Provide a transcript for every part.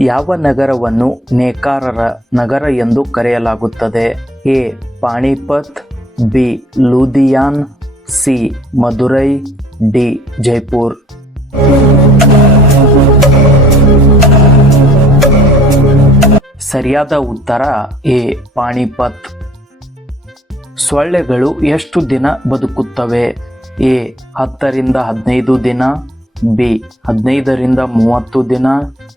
ಯಾವ ನಗರವನ್ನು ನೇಕಾರರ ನಗರ ಎಂದು ಕರೆಯಲಾಗುತ್ತದೆ? A. Panipat, B. Ludhiana, C. Madurai, D. Jaipur. ಸರಿಯಾದ ಉತ್ತರ ಎ. ಪಾಣಿಪತ್. ಸೊಳ್ಳೆಗಳು ಎಷ್ಟು ದಿನ ಬದುಕುತ್ತವೆ? ಎ. 10 ರಿಂದ 15 ದಿನ, ಬಿ. 15 ರಿಂದ 30 ದಿನ,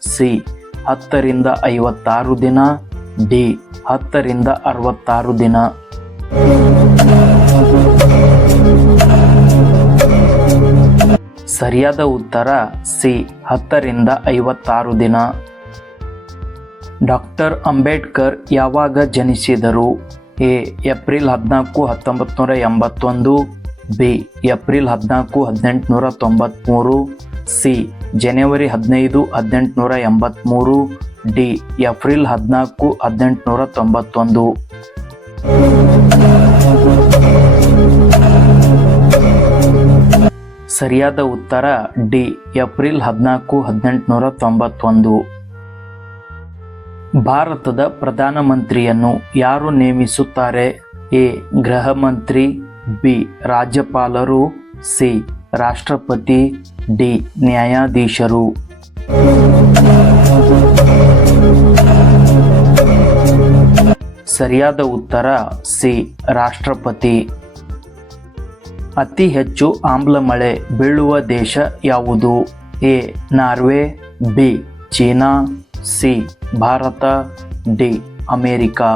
ಸಿ. 10 ರಿಂದ 56 ದಿನ, ಡಿ. 10 ರಿಂದ 66 ದಿನ. ಸರಿಯಾದ ಉತ್ತರ ಸಿ. 10 ರಿಂದ 56 ದಿನ. ಡಾಕ್ಟರ್ ಅಂಬೇಡ್ಕರ್ ಯಾವಾಗ ಜನಿಸಿದರು? A. April 14, 1981, B. April 14, 1893, C. January 15, 1883, D. April 14, 1891. ಸರಿಯಾದ ಉತ್ತರ ಡಿ. ಏಪ್ರಿಲ್ 14, 1891. ಭಾರತದ ಪ್ರಧಾನಮಂತ್ರಿಯನ್ನು ಯಾರು ನೇಮಿಸುತ್ತಾರೆ? ಎ. ಗೃಹ ಮಂತ್ರಿ, ಬಿ. ರಾಜ್ಯಪಾಲರು, ಸಿ. ರಾಷ್ಟ್ರಪತಿ, ಡಿ. ನ್ಯಾಯಾಧೀಶರು. ಸರಿಯಾದ ಉತ್ತರ ಸಿ. ರಾಷ್ಟ್ರಪತಿ. ಅತಿ ಹೆಚ್ಚು ಆಮ್ಲ ಮಳೆ ಬೀಳುವ ದೇಶ ಯಾವುದು? A. Norway, B. China, C. Bharat, D. America.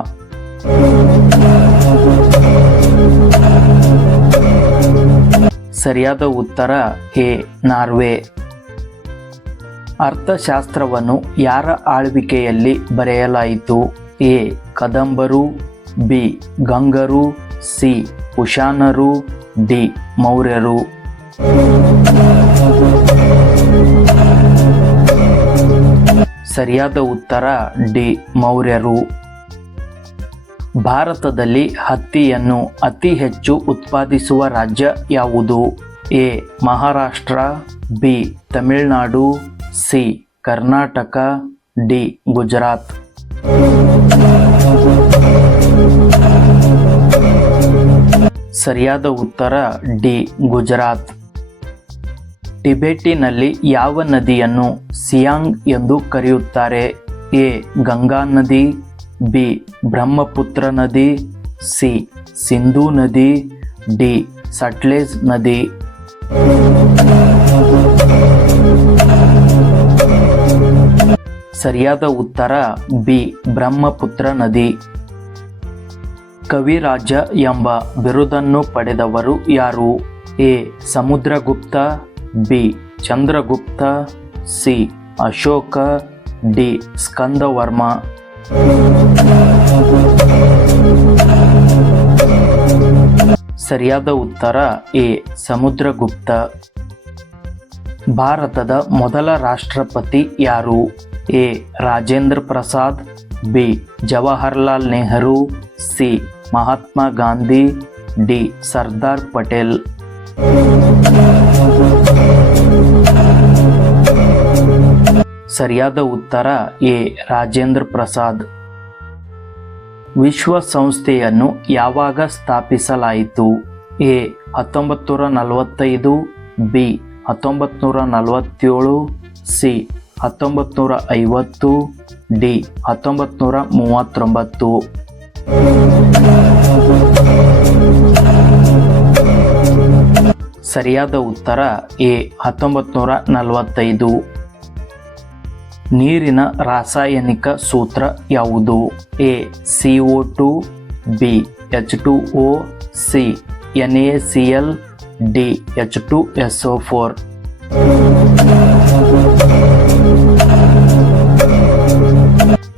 ಸರಿಯಾದ ಉತ್ತರ ಎ. ನಾರ್ವೆ. ಅರ್ಥಶಾಸ್ತ್ರವನ್ನು ಯಾರ ಆಳ್ವಿಕೆಯಲ್ಲಿ ಬರೆಯಲಾಯಿತು? ಎ. ಕದಂಬರು, ಬಿ. ಗಂಗರು, ಸಿ. ಕುಶಾನರು, ಡಿ. ಮೌರ್ಯರು. ಸರಿಯಾದ ಉತ್ತರ ಡಿ. ಮೌರ್ಯರು. ಭಾರತದಲ್ಲಿ ಹತ್ತಿಯನ್ನು ಅತಿ ಹೆಚ್ಚು ಉತ್ಪಾದಿಸುವ ರಾಜ್ಯ ಯಾವುದು? A. Maharashtra, B. Tamil Nadu, C. Karnataka, D. Gujarat. ಸರಿಯಾದ ಉತ್ತರ ಡಿ. ಗುಜರಾತ್. ಟಿಬೆಟಿನಲ್ಲಿ ಯಾವ ನದಿಯನ್ನು ಸಿಯಾಂಗ್ ಎಂದು ಕರೆಯುತ್ತಾರೆ? ಎ. ಗಂಗಾ ನದಿ, ಬಿ. ಬ್ರಹ್ಮಪುತ್ರ ನದಿ, ಸಿ. ಸಿಂಧೂ ನದಿ, ಡಿ. ಸಟ್ಲೇಜ್ ನದಿ. ಸರಿಯಾದ ಉತ್ತರ ಬಿ. ಬ್ರಹ್ಮಪುತ್ರ ನದಿ. ಕವಿರಾಜ ಎಂಬ ಬಿರುದನ್ನು ಪಡೆದವರು ಯಾರು? A. Samudragupta, B. Chandragupta, C. Ashoka, D. Skandavarma. ಸರಿಯಾದ ಉತ್ತರ ಎ. ಸಮುದ್ರಗುಪ್ತ. ಭಾರತದ ಮೊದಲ ರಾಷ್ಟ್ರಪತಿ ಯಾರು? A. Rajendra Prasad, B. Jawaharlal Nehru, C. Mahatma Gandhi, D. Sardar Patel. ಸರಿಯಾದ ಉತ್ತರ ಎ. ರಾಜೇಂದ್ರ ಪ್ರಸಾದ್. ವಿಶ್ವಸಂಸ್ಥೆಯನ್ನು ಯಾವಾಗ ಸ್ಥಾಪಿಸಲಾಯಿತು? ಎ. 1945, ಬಿ. 1947, ಸಿ. 1950, ಡಿ. 1939. ಸರಿಯಾದ ಉತ್ತರ ಎ. 1945. ನೀರಿನ ರಾಸಾಯನಿಕ ಸೂತ್ರ ಯಾವುದು? A. CO2, B. H2O, C. NaCl, D. H2SO4.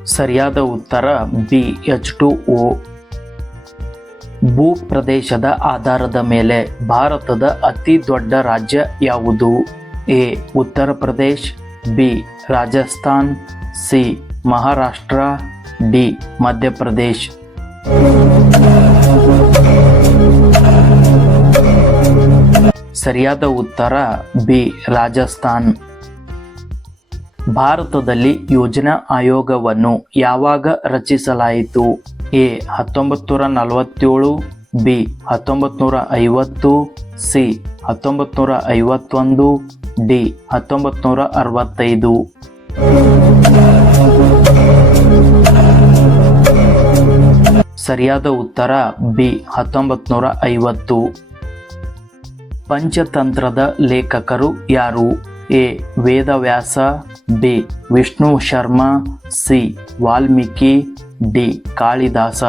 ಸರಿಯಾದ ಉತ್ತರ ಬಿ. H2O. ಭೂಪ್ರದೇಶದ ಆಧಾರದ ಮೇಲೆ ಭಾರತದ ಅತಿ ದೊಡ್ಡ ರಾಜ್ಯ ಯಾವುದು? A. Uttar Pradesh, B. Rajasthan, C. Maharashtra, D. Madhya Pradesh. ಸರಿಯಾದ ಉತ್ತರ ಬಿ. ರಾಜಸ್ಥಾನ್. ಭಾರತದಲ್ಲಿ ಯೋಜನಾ ಆಯೋಗವನ್ನು ಯಾವಾಗ ರಚಿಸಲಾಯಿತು? A 1947, B 1950, C 1951, D 1965. ಸರಿಯಾದ ಉತ್ತರ ಬಿ 1950. ಪಂಚತಂತ್ರದ ಲೇಖಕರು ಯಾರು? A Vedavyasa, B Vishnu Sharma, C Valmiki, D Kalidasa.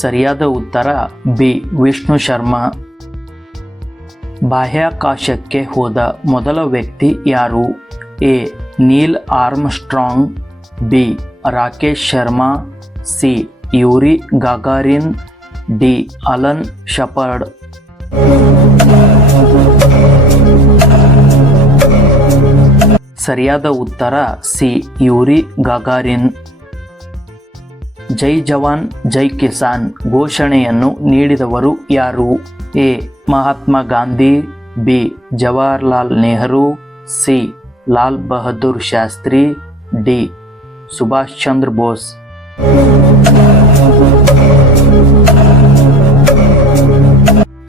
ಸರಿಯಾದ ಉತ್ತರ ಬಿ ವಿಷ್ಣು ಶರ್ಮಾ. ಬಾಹ್ಯಾಕಾಶಕ್ಕೆ ಹೋದ ಮೊದಲ ವ್ಯಕ್ತಿ ಯಾರು? A Neil Armstrong, B Rakesh Sharma, C Yuri Gagarin, D Alan Shepard. ಸರಿಯಾದ ಉತ್ತರ ಸಿ ಯೂರಿ ಗಾಗಾರಿನ್. ಜೈ ಜವಾನ್ ಜೈ ಕಿಸಾನ್ ಘೋಷಣೆಯನ್ನು ನೀಡಿದವರು ಯಾರು? A Mahatma Gandhi, B Jawaharlal Nehru, C Lal Bahadur Shastri, D Subhash Chandra Bose.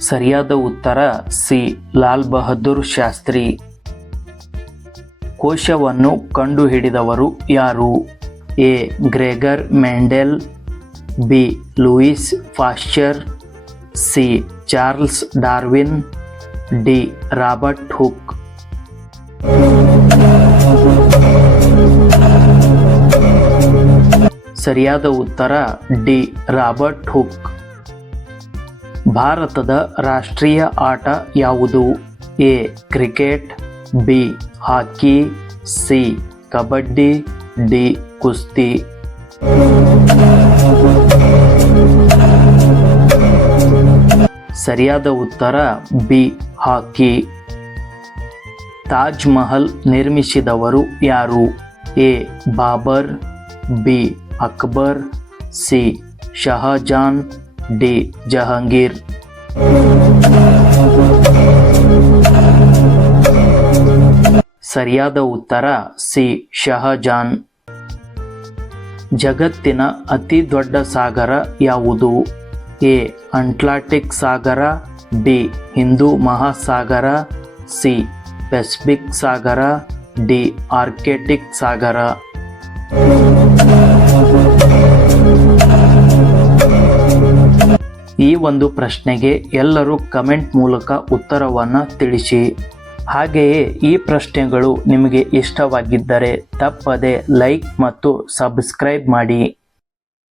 ಸರಿಯಾದ ಉತ್ತರ ಸಿ ಲಾಲ್ ಬಹದ್ದೂರ್ ಶಾಸ್ತ್ರಿ. ಕೋಶವನ್ನು ಕಂಡುಹಿಡಿದವರು ಯಾರು? A Gregor Mendel, B Louis Pasteur, C Charles Darwin, D Robert Hooke. ಸರಿಯಾದ ಉತ್ತರ ಡಿ ರಾಬರ್ಟ್ ಹುಕ್. ಭಾರತದ ರಾಷ್ಟ್ರೀಯ ಆಟ ಯಾವುದು? A cricket, B hockey, C kabaddi, D ಕುಸ್ತಿ. ಸರಿಯಾದ ಉತ್ತರ ಬಿ ಹಾಕಿ. ತಾಜ್ ಮಹಲ್ ನಿರ್ಮಿಸಿದವರು ಯಾರು? A Babur, B Akbar, C Shahjahan, D Jahangir. ಸರಿಯಾದ ಉತ್ತರ ಸಿ ಶಹಜಾನ್. ಜಗತ್ತಿನ ಅತಿ ದೊಡ್ಡ ಸಾಗರ ಯಾವುದು? ಎ ಅಟ್ಲಾಂಟಿಕ್ ಸಾಗರ, B Hindu Mahasagara, C Pacific ಸಾಗರ, ಡಿ ಆರ್ಕ್ಟಿಕ್ ಸಾಗರ. ಈ ಒಂದು ಪ್ರಶ್ನೆಗೆ ಎಲ್ಲರೂ ಕಮೆಂಟ್ ಮೂಲಕ ಉತ್ತರವನ್ನು ತಿಳಿಸಿ. ಹಾಗೆಯೇ ಈ ಪ್ರಶ್ನೆಗಳು ನಿಮಗೆ ಇಷ್ಟವಾಗಿದ್ದರೆ ತಪ್ಪದೆ ಲೈಕ್ ಮತ್ತು ಸಬ್ಸ್ಕ್ರೈಬ್ ಮಾಡಿ.